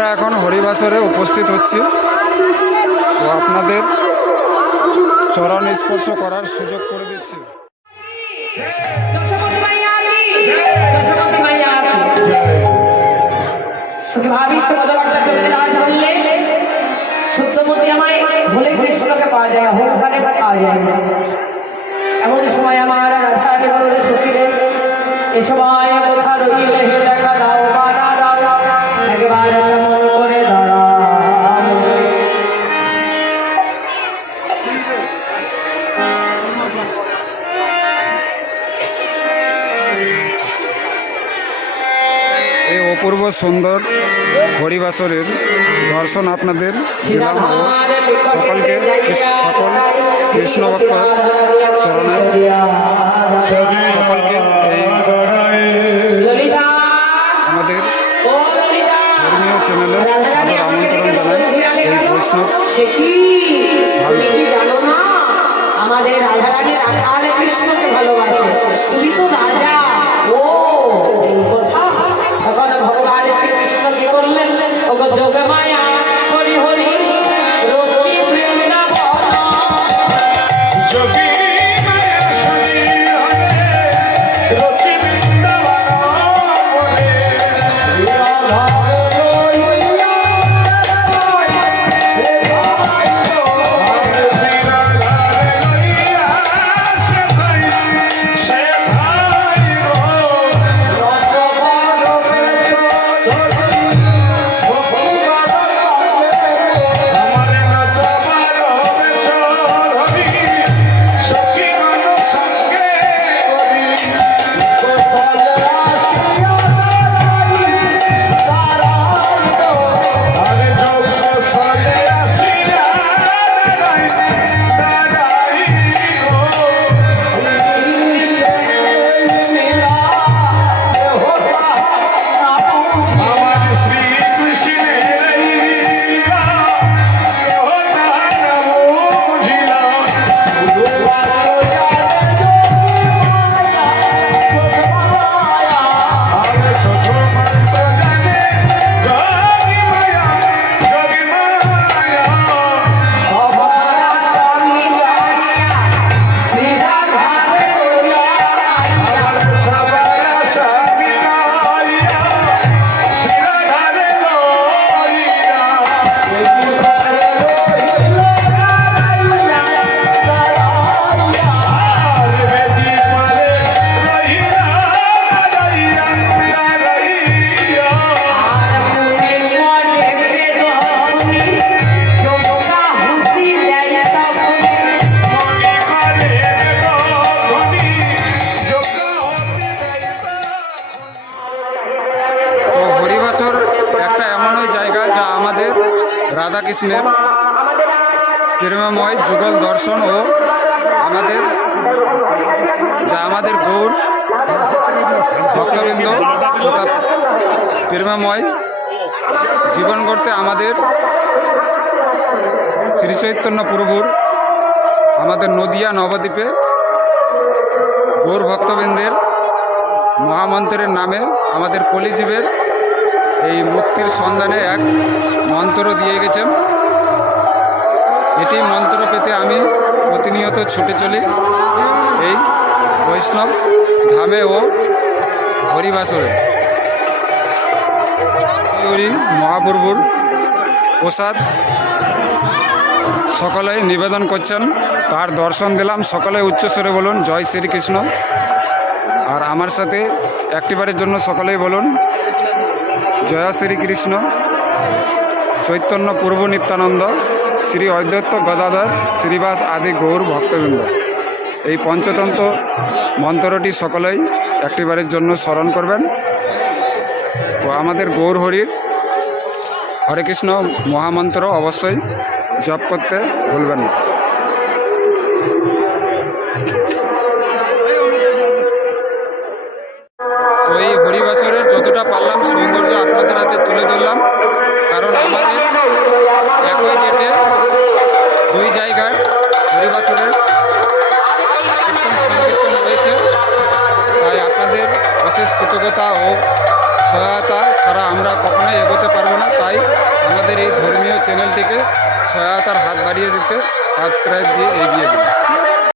আমরা এখন হরিবাসরে উপস্থিত হচ্ছি। ও আপনাদের চরণ স্পর্শ করার সুযোগ করে দিচ্ছি। পাওয়া যায় পাওয়া যায় এমন সময় আমার বললে সখীরে এ সময় কোথা রইলে অপূর্ব সুন্দর হরিবাসরের দর্শন আপনাদের দিলাম সকলকে সকল কৃষ্ণ ভক্ত সকলকে এই আমাদের ধর্মীয় চ্যানেলে সাদর আমন্ত্রণ জানাই। এই বৈষ্ণব ഉപജോഗമായ রাধাকৃষ্ণের প্রেমময় যুগল দর্শন ও আমাদের যা আমাদের গৌর, ভক্তবৃন্দ প্রেমময় জীবন গড়তে আমাদের শ্রীচৈতন্য প্রভুর আমাদের নদিয়া নবদ্বীপে গৌর ভক্তবৃন্দের মহামন্ত্রের নামে আমাদের কলিজীবের এই মুক্তির সন্ধানে এক মন্ত্র দিয়ে গেছেন এটি মন্ত্র পেতে আমি প্রতিনিয়ত ছুটে চলি। এই বৈষ্ণব ধামে ও হরিবাসরে। হরি মহাপ্রভুর প্রসাদ সকলে নিবেদন করছেন। তার দর্শন দিলাম। সকলে উচ্চস্বরে বলুন, জয় শ্রীকৃষ্ণ। আর আমার সাথে একটিবারের জন্য সকলেই বলুন জয়া শ্রীকৃষ্ণ, চৈতন্য পূর্ব নিত্যানন্দ, শ্রী অদ্বৈত গদাধর, শ্রীবাস আদি গৌর ভক্তবৃন্দ। এই পঞ্চতন্ত্র মন্ত্রটি সকলেই একটিবারের জন্য স্মরণ করবেন। ও আমাদের গৌর হরির হরে কৃষ্ণ মহামন্ত্র অবশ্যই জপ করতে ভুলবেন না। কৃতজ্ঞতা ও সহায়তা ছাড়া আমরা কখনোই এগোতে পারব না। তাই আমাদের এই ধর্মীয় চ্যানেলটিকে সহায়তার হাত বাড়িয়ে দিতে সাবস্ক্রাইব দিয়ে এগিয়ে দিন